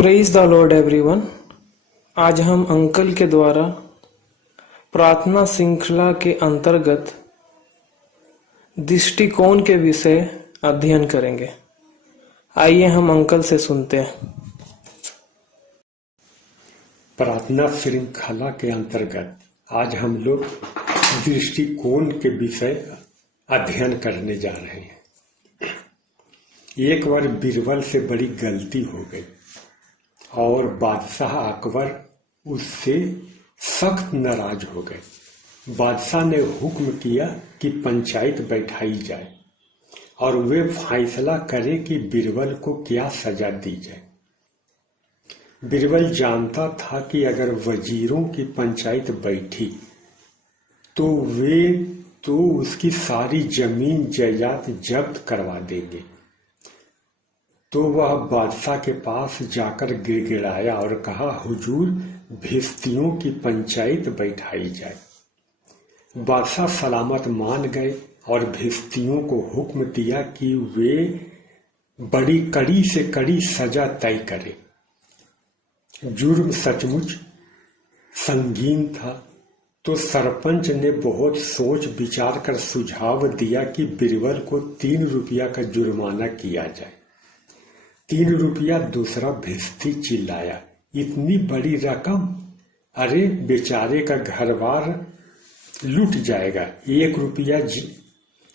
Praise the Lord everyone. आज हम uncle के द्वारा प्रार्थना श्रृंखला के अंतर्गत दृष्टिकोण के विषय अध्ययन करेंगे। आइए हम अंकल से सुनते हैं। प्रार्थना श्रृंखला के अंतर्गत आज हम लोग दृष्टिकोण के विषय अध्ययन करने जा रहे हैं। एक बार बीरबल से बड़ी गलती हो गई और बादशाह अकबर उससे सख्त नाराज हो गए। बादशाह ने हुक्म किया कि पंचायत बैठाई जाए और वे फैसला करें कि बीरबल को क्या सजा दी जाए। बीरबल जानता था कि अगर वजीरों की पंचायत बैठी तो उसकी सारी जमीन जायदाद जब्त करवा देंगे। तो वह बादशाह के पास जाकर गिड़गिड़ाया और कहा, हुजूर, भिश्तियों की पंचायत बैठाई जाए। बादशाह सलामत मान गए और भिश्तियों को हुक्म दिया कि वे बड़ी कड़ी से कड़ी सजा तय करें। जुर्म सचमुच संगीन था, तो सरपंच ने बहुत सोच विचार कर सुझाव दिया कि बीरबल को 3 रुपया का जुर्माना किया जाए। 3 रुपया। दूसरा भिश्ती चिल्लाया, इतनी बड़ी रकम? अरे बेचारे का घर-बार लूट जाएगा, 1 रुपया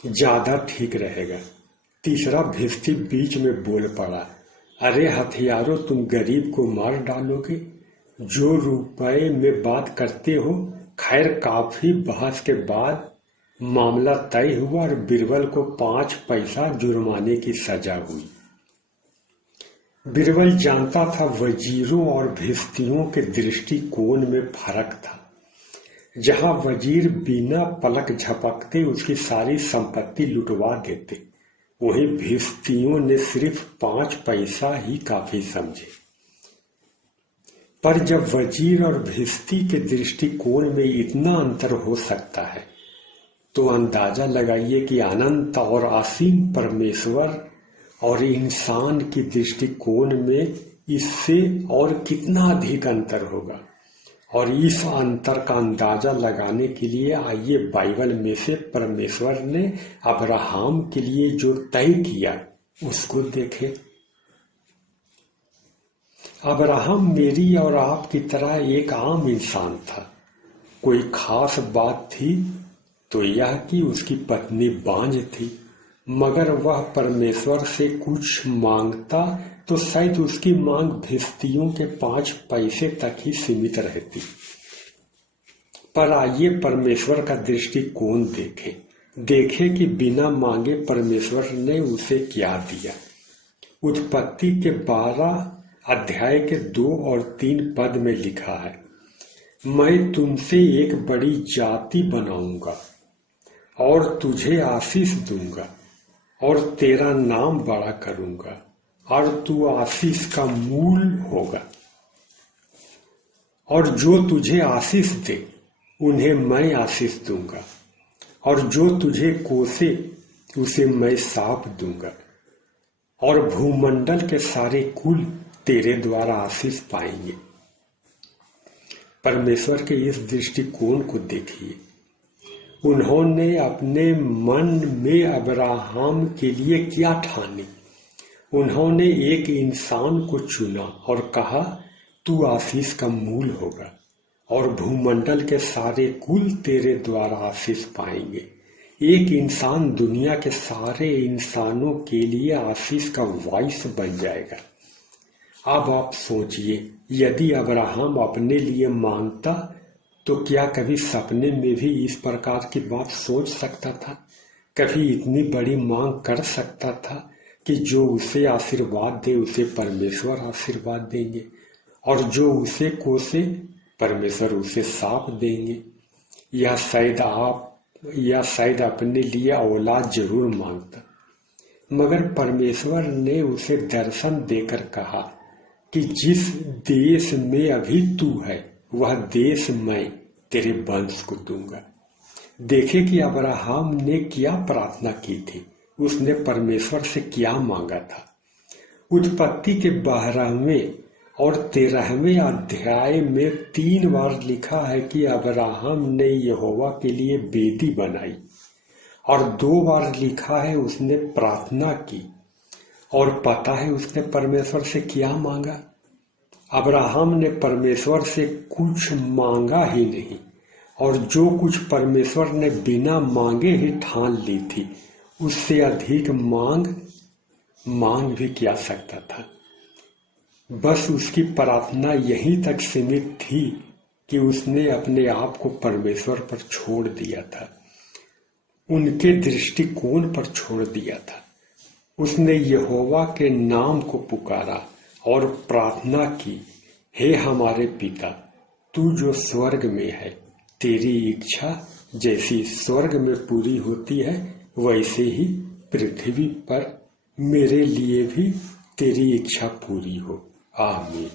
ज्यादा ठीक रहेगा। तीसरा भिश्ती बीच में बोल पड़ा, अरे हथियारों, तुम गरीब को मार डालोगे? जो रुपए में बात करते हो। खैर, काफी बहस के बाद मामला तय हुआ और बीरबल को 5 पैसा जुर्माने की सजा हुई। बीरबल जानता था वजीरों और भिश्तियों के दृष्टिकोण में फर्क था। जहां वजीर बिना पलक झपकते उसकी सारी संपत्ति लुटवा देते, वहीं भिश्तियों ने सिर्फ 5 पैसा ही काफी समझे। पर जब वजीर और भिश्ती के दृष्टिकोण में इतना अंतर हो सकता है, तो अंदाजा लगाइए कि अनंत और असीम परमेश्वर और इंसान की दृष्टिकोण में इससे और कितना अधिक अंतर होगा। और इस अंतर का अंदाजा लगाने के लिए आइए बाइबल में से परमेश्वर ने अब्राहम के लिए जो तय किया उसको देखें। अब्राहम मेरी और आपकी तरह एक आम इंसान था। कोई खास बात थी तो यह कि उसकी पत्नी बांझ थी, मगर वह परमेश्वर से कुछ मांगता तो शायद उसकी मांग भिश्तियों के 5 पैसे तक ही सीमित रहती। पर आइए परमेश्वर का दृष्टिकोण देखें कि बिना मांगे परमेश्वर ने उसे क्या दिया। उत्पत्ति के 12 अध्याय के 2 और 3 पद में लिखा है, मैं तुमसे एक बड़ी जाति बनाऊंगा और तुझे आशीष दूंगा और तेरा नाम बड़ा करूंगा और तू आशीष का मूल होगा। और जो तुझे आशीष दे उन्हें मैं आशीष दूंगा, और जो तुझे कोसे उसे मैं शाप दूंगा। और भूमंडल के सारे कुल तेरे द्वारा आशीष पाएंगे। परमेश्वर के इस दृष्टिकोण को देखिए। उन्होंने अपने मन में अब्राहम के लिए क्या ठानी। उन्होंने एक इंसान को चुना और कहा, तू आशीष का मूल होगा और भूमंडल के सारे कुल तेरे द्वारा आशीष पाएंगे। एक इंसान दुनिया के सारे इंसानों के लिए आशीष का वाइस बन जाएगा। अब आप सोचिए, यदि अब्राहम अपने लिए मांगता तो क्या कभी सपने में भी इस प्रकार की बात सोच सकता था? कभी इतनी बड़ी मांग कर सकता था कि जो उसे आशीर्वाद दे उसे परमेश्वर आशीर्वाद देंगे, और जो उसे कोसे परमेश्वर उसे शाप देंगे? या शायद अपने लिए औलाद जरूर मांगता, मगर परमेश्वर ने उसे दर्शन देकर कहा कि जिस देश में अभी तू है वह देश मैं तेरे वंश को दूंगा। देखे कि अब्राहम ने क्या प्रार्थना की थी, उसने परमेश्वर से क्या मांगा था। उत्पत्ति के 12वें और 13वें अध्याय में 3 बार लिखा है कि अब्राहम ने यहोवा के लिए वेदी बनाई, और 2 बार लिखा है उसने प्रार्थना की। और पता है उसने परमेश्वर से क्या मांगा? अब्राहम ने परमेश्वर से कुछ मांगा ही नहीं, और जो कुछ परमेश्वर ने बिना मांगे ही ठान ली थी, उससे अधिक मांग भी क्या सकता था। बस उसकी प्रार्थना यहीं तक सीमित थी कि उसने अपने आप को परमेश्वर पर छोड़ दिया था, उनके दृष्टिकोण पर छोड़ दिया था। उसने यहोवा के नाम को पुकारा और प्रार्थना की, हे हमारे पिता, तू जो स्वर्ग में है, तेरी इच्छा जैसी स्वर्ग में पूरी होती है, वैसे ही पृथ्वी पर मेरे लिए भी तेरी इच्छा पूरी हो। आमीन।